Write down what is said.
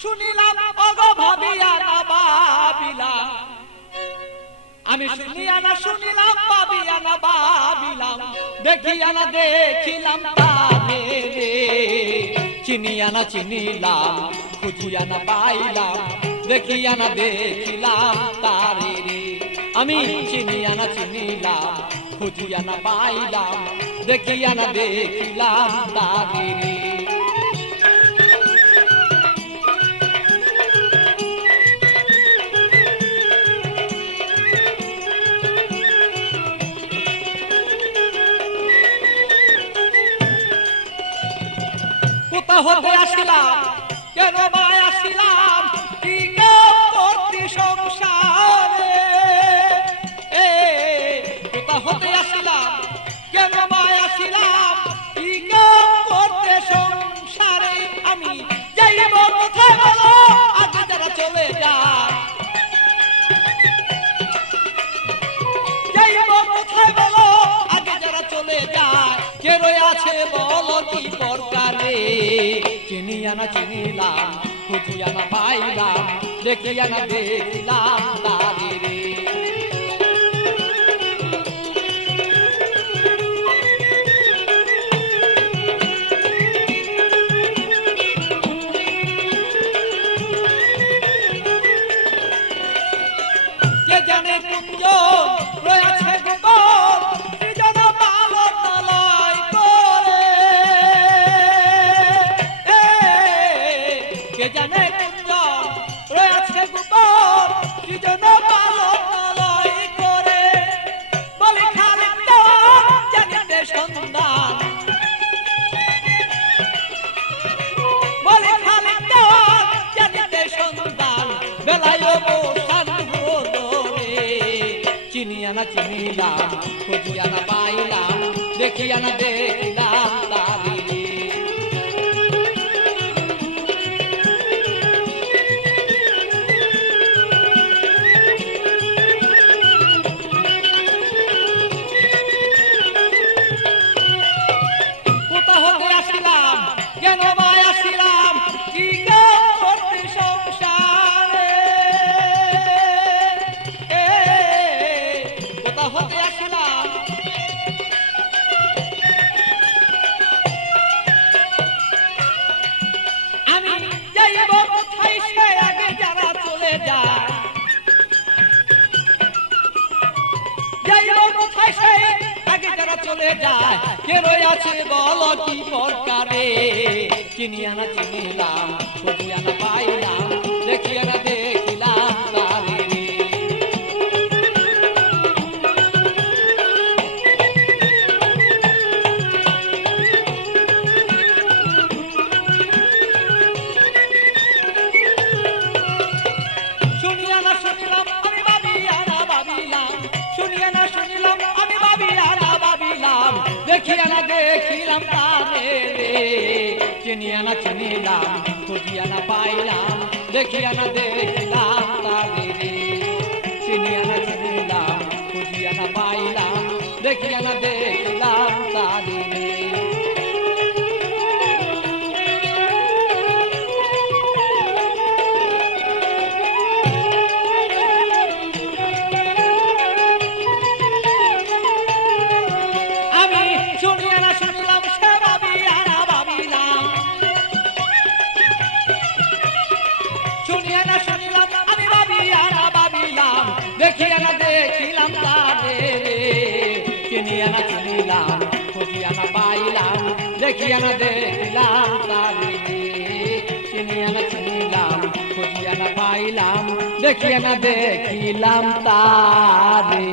শুনিলাম অগো ভাবিয়া না ভাবিলাম আমি শুনিয়া না শুনিলাম ভাবিয়া না ভাবিলাম দেখিয়া না দেখিলাম তারে রে চিনিয়া না চিনিলাম খুঁজিয়া না পাইলাম। দেখিয়া না দেখিলাম তারে রে আমি চিনিয়া না চিনিলাম খুঁজিয়া না পাইলাম। দেখিয়া না দেখিলাম তারে রে হতে আসিলাম কেন মায় আসিলাম? আছে বল কি দরকারে? চিনিয়া না চিনিলাম খুঁজিয়া না পাইলাম দেখিয়া না দেখিলাম চিনিয়া না চিনিলাম খুঁজিয়া চলে যায়। কে রয়ে আছে বল, কি প্রকারে চিনিয়া না চিনিলাম খুঁজিয়া না পাইলাম দেখিলাম শুনিয়া না শুনিলাম দেখিয়া না, দেখিলাম তারে রে। চিনিয়া না, চিনিলাম, খুঁজিয়া না পাইলাম, দেখিয়া না, দেখিলাম তারে রে। চিনিয়া না, চিনিলাম, খুঁজিয়া না পাইলাম, দেখিয়া না, দেখিলাম দেখিয়া না দেখিলাম তারে চিনিয়া না চিনিলাম, খুঁজিয়া না পাইলাম, দেখিয়া না দেখিলাম তারে চিনিয়া না চিনিলাম, খুঁজিয়া না পাইলাম, দেখিয়া না দেখিলাম তারে